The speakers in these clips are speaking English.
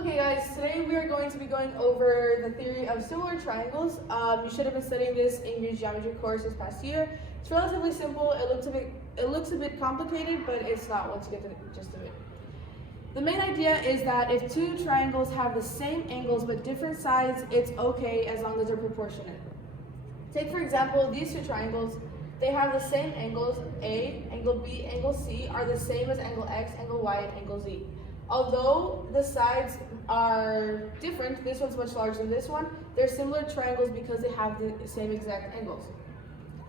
Okay guys, today we are going to be going over the theory of similar triangles. You should have been studying this in your geometry course this past year. It's relatively simple. It looks a bit complicated, but it's not once you get the gist of it. The main idea is that if two triangles have the same angles but different sides, it's okay as long as they're proportionate. Take for example, these two triangles. They have the same angles. A, angle B, angle C are the same as angle X, angle Y, and angle Z. Although the sides are different, this one's much larger than this one, they're similar triangles because they have the same exact angles.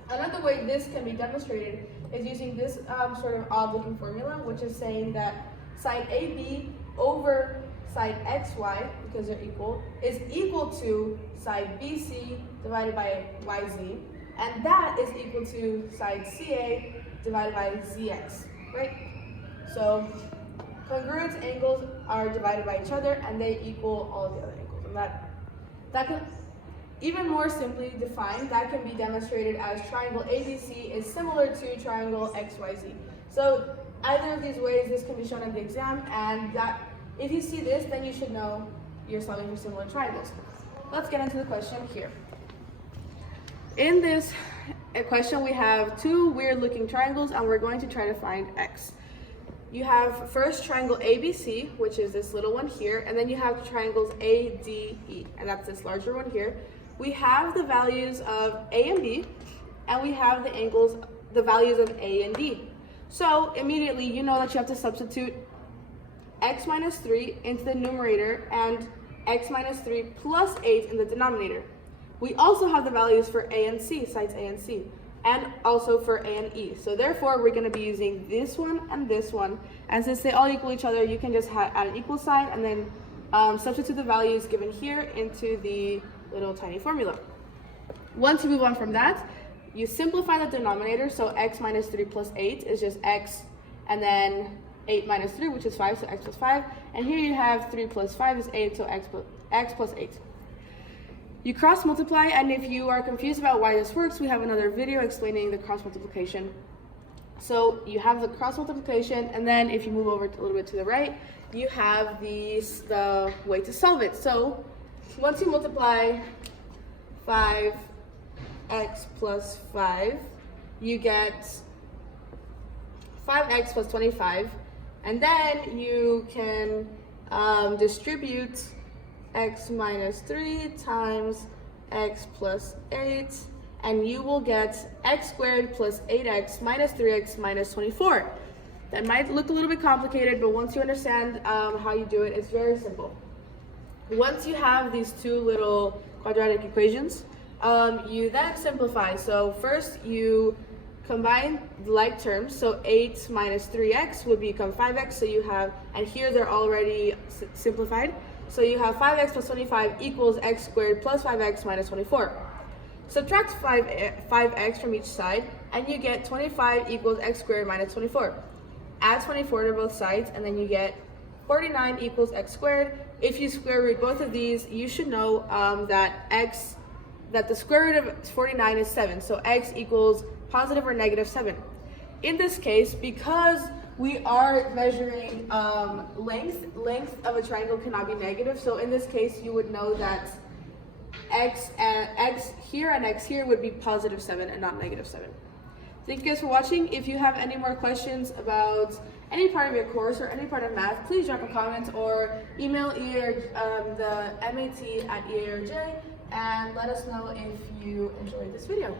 Another way this can be demonstrated is using this sort of odd-looking formula, which is saying that side AB over side XY, because they're equal, is equal to side BC divided by YZ, and that is equal to side CA divided by ZX, right? So congruent angles are divided by each other and they equal all of the other angles. And that can, even more simply defined, that can be demonstrated as triangle ABC is similar to triangle XYZ. So either of these ways, this can be shown in the exam, and that if you see this, then you should know you're solving for similar triangles. Let's get into the question here. In this question, we have two weird-looking triangles, and we're going to try to find x. You have first triangle ABC, which is this little one here, and then you have triangles ADE, and that's this larger one here. We have the values of A and B, and we have the values of A and D. So immediately you know that you have to substitute x minus 3 into the numerator and x minus 3 plus 8 in the denominator. We also have the values for A and C, sides A and C, and also for A and E. So therefore, we're going to be using this one and this one. And since they all equal each other, you can just add an equal sign and then substitute the values given here into the little tiny formula. Once you move on from that, you simplify the denominator. So x minus 3 plus 8 is just x, and then 8 minus 3, which is 5, so x plus 5. And here you have 3 plus 5 is 8, so x plus 8. You cross multiply, and if you are confused about why this works, we have another video explaining the cross multiplication. So you have the cross multiplication, and then if you move over a little bit to the right, you have the way to solve it. So once you multiply 5x plus 5, you get 5x plus 25, and then you can distribute x minus 3 times x plus 8, and you will get x squared plus 8x minus 3x minus 24. That might look a little bit complicated, but once you understand how you do it, it's very simple. Once you have these two little quadratic equations, you then simplify. So first you combine the like terms, so 8 minus 3x would become 5x, so you have, and here they're already simplified. So you have 5x plus 25 equals x squared plus 5x minus 24. Subtract 5x from each side, and you get 25 equals x squared minus 24. Add 24 to both sides, and then you get 49 equals x squared. If you square root both of these, you should know that the square root of 49 is 7, so x equals positive or negative 7. In this case, because we are measuring length of a triangle cannot be negative, so in this case you would know that x here and x here would be positive 7 and not negative 7. Thank you guys for watching. If you have any more questions about any part of your course or any part of math, please drop a comment or email the MAT at EARJ and let us know if you enjoyed this video.